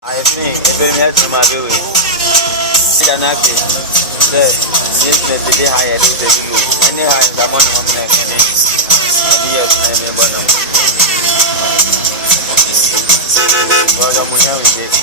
I think a baby has no matter. See an happy. Yes, the day higher than the blue. Anyhow, the money of my candy. Yes, I am a bonum. Well, I'm with it.